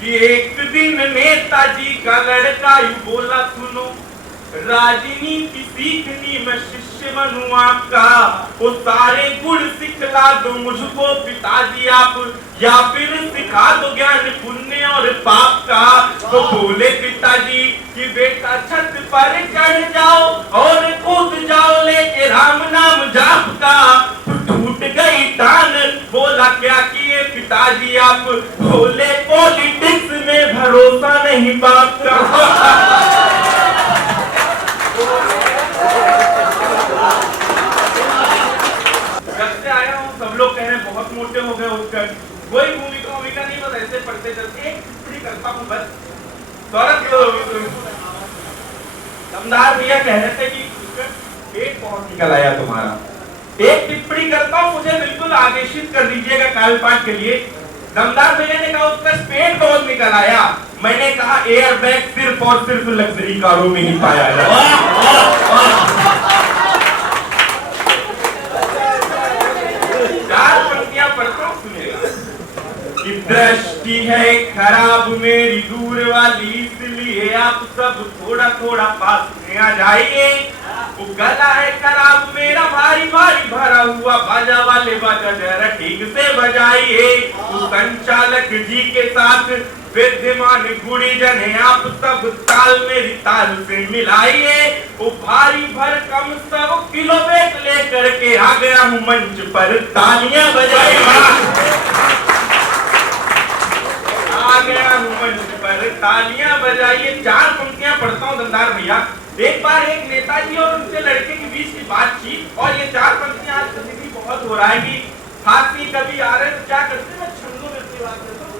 कि एक दिन नेताजी का लड़का यूं बोला, सुनो राजनीति सीखनी मैं शिष्य बनूं आपका, वो सारे गुण सिखला दो मुझको पिताजी आप, या फिर सिखा दो ज्ञान पुण्य और पाप का। तो बोले पिताजी कि बेटा छत पर चढ़ जाओ और कूद जाओ लेके राम नाम जाप का। टूट गई टांग, बोला क्या किए पिताजी आप, बोले पॉलिटिक्स में भरोसा नहीं बाप का। जब से आया हूँ सब लोग कह रहे हैं बहुत मोटे हो गए उत्कर्ष, कोई भूमिका नहीं, बस ऐसे पढ़ते चलते एक टिप्पणी करता हूँ बस। दमदार भैया कह रहे थे कि पेट बहुत निकल आया तुम्हारा, एक टिप्पणी करता हूँ मुझे बिल्कुल आदेशित कर दीजिएगा काल पाठ के लिए। दमदार भैया ने कहा उसका पेट बहुत निकल आया, मैंने कहा एयर बैग सिर्फ और सिर्फ लग्जरी कारों में ही पाया जाए। चार पंक्तियां पढ़ता हूं सुनेगा। कि दृष्टि है खराब मेरी दूर वाली, इसलिए आप सब थोड़ा थोड़ा पास में आ जाइए। वो गला है खराब मेरा भारी भारी भरा हुआ, बाजा वाले बाजा जरा ठीक से बजाइए। वो संचालक जी के साथ विद्यमान गुणीजन है, आप सब ताल मेरी ताल से मिलाइए। वो भारी भरकम सब किलो वेट लेकर के आ गया हूँ मंच पर, तालियां बजाइए। आ गया हूँ मंच पर, तालियां बजाइए। चार पंक्तियां पढ़ता हूँ दमदार भैया। एक बार एक नेताजी और उनके लड़के के बीच की बातचीत, और ये चार पंक्तियां आज कभी बहुत हो रहा है कि हाथी कभी आ रहे तो क्या करते हैं, छंदों में अपनी बात करता हूँ।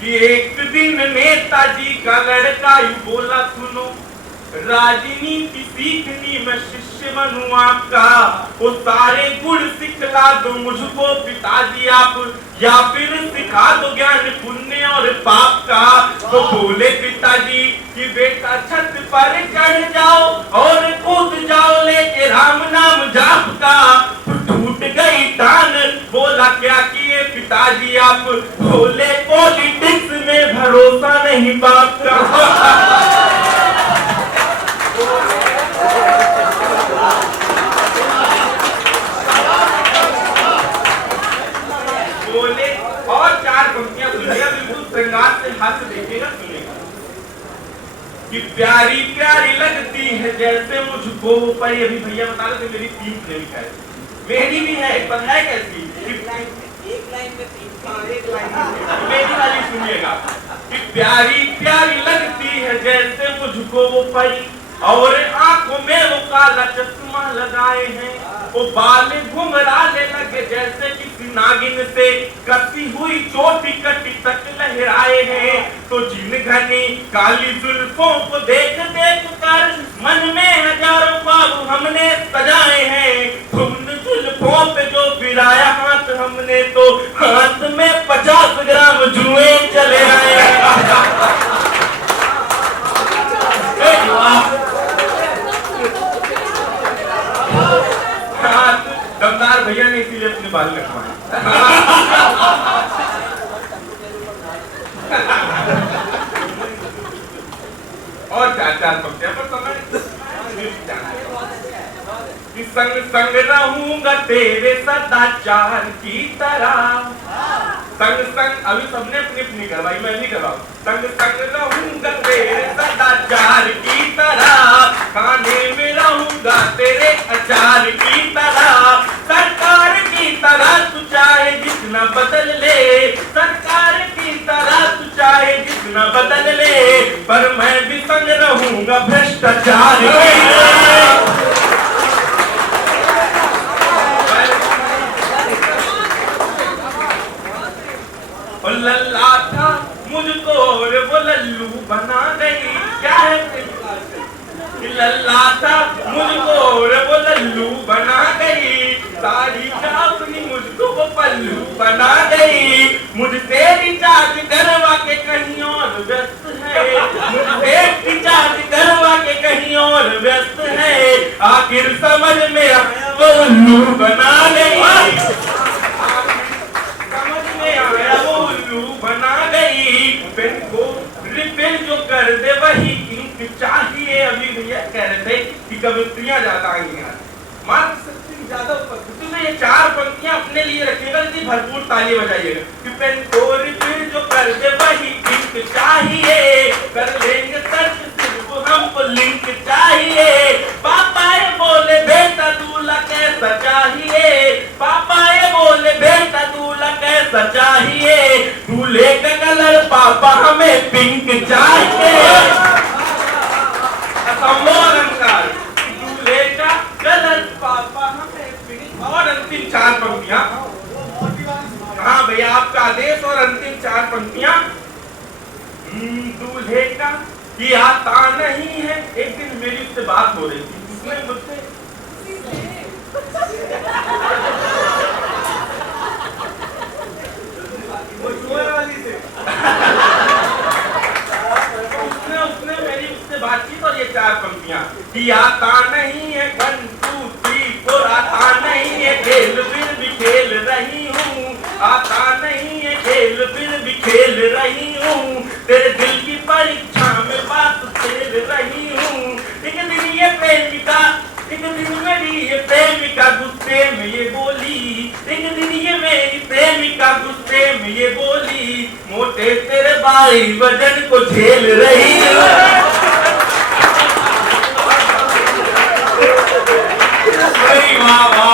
कि एक दिन नेताजी का लड़का यूं बोला, सुनो राजनीति सीखनी मैं शिष्य बनूं आपका, वो सारे गुण सिखला दो मुझको पिताजी आप, या फिर सिखा दो ज्ञान पुण्य और पाप का। तो बोले पिताजी कि बेटा छत पर चढ़ जाओ और कूद जाओ लेके राम नाम जाप का। टूट गई टांग, बोला क्या किए पिताजी आप, बोले पॉलिटिक्स में भरोसा नहीं बाप का। बोले और चार पंक्तियां सुनिएगा, बिल्कुल श्रृंगार से हाथ से देखिएगा सुनिएगा। कि प्यारी प्यारी लगती है जैसे मुझको, पर अभी भैया बता रहे थे मेरी तीन प्रेमिका है, मेरी भी है पर है कैसी, एक लाइन में तीन, एक लाइन मेरी वाली सुनिएगा। कि प्यारी प्यारी लगती है जैसे मुझको वो परी, और आंखों में वो काला चश्मा लगाए हैं, वो बाल घुंघराने लगे जैसे किसी नागिन से कसी हुई चोटी कटी तक लहराए हैं। तो जिन घनी काली जुल्फों को देख देख कर मन में हजारों ख्वाब हमने सजाए हैं। उन जुल्फों पे जो फिराया हाथ हमने, तो हाथ में 50 ग्राम जुए चले आए हैं। दमदार भैया ने इसीलिए अपने बाल कटवाए। और चार चार पंक्तियां पर समय संग संग रहूंगा तेरे सदाचार की तरह, संग संग अभी सबने अपनी अपनी करवाई, मैं नहीं करवाऊं। संग संग रहूंगा तेरे सदाचार की तरह, खाने में रहूंगा तेरे अचार की तरह। सरकार की तरह तू चाहे जितना बदल ले, सरकार की तरह तू चाहे जितना बदल ले, पर मैं भी संग रहूंगा भ्रष्टाचार की तरह। लल्ला था मुझको और वो लल्लू बना गई, क्या है लल्ला था मुझको और वो लल्लू बना गई, साड़ी का अपनी मुझको वो पल्लू बना गई। मुझसे रिचार्ज करवा के कहीं और व्यस्त है, मुझसे रिचार्ज करवा के कहीं और व्यस्त है, आखिर समझ में आया वो उल्लू बना गई, समझ में आया वो उल्लू कर दे वही इंक चाहिए। अभी भैया कह रहे थे कि कवित्रियां ज्यादा आई हैं, मार्क्स ज्यादा तो ये चार पंक्तियां अपने लिए रखिएगा, इतनी भरपूर ताली बजाइएगा कि पेन और फिर जो कर दे वही इंक चाहिए, कर लेंगे सर्च सिर्फ हमको लिंक चाहिए। पापा ये बोले बेटा दूल्हा कैसा चाहिए, पापा ये बोले बेटा दूल्हा कैसा चाहिए, दूल्हे का कलर पापा हमें पिंक चाहिए। अलंकार दूल्हे का कलर पापा हमें पिंक। और अंतिम चार पंक्तियां, हाँ भैया आपका आदेश। और अंतिम चार पंक्तियां, दूल्हे का कि आता नहीं है। एक दिन मेरी उससे बात हो रही थी, उसने मुझसे उसने मेरी उससे बातचीत। और ये चार पंक्तियां कि आता नहीं है 1 2 3 4, आता नहीं है खेल फिर भी खेल रही हूँ, आता नहीं है खेल फिर भी खेल रही हूँ, तेरे दिल की परीक्षा में बात खेल रही हूँ। एक दिन ये प्रेमिका, एक दिन मेरी ये प्रेमिका गुस्से में ये बोली, एक दिन ये मेरी प्रेमिका गुस्से में ये बोली, मोटे तेरे भाई वजन को झेल रही हूँ। वाह वाह।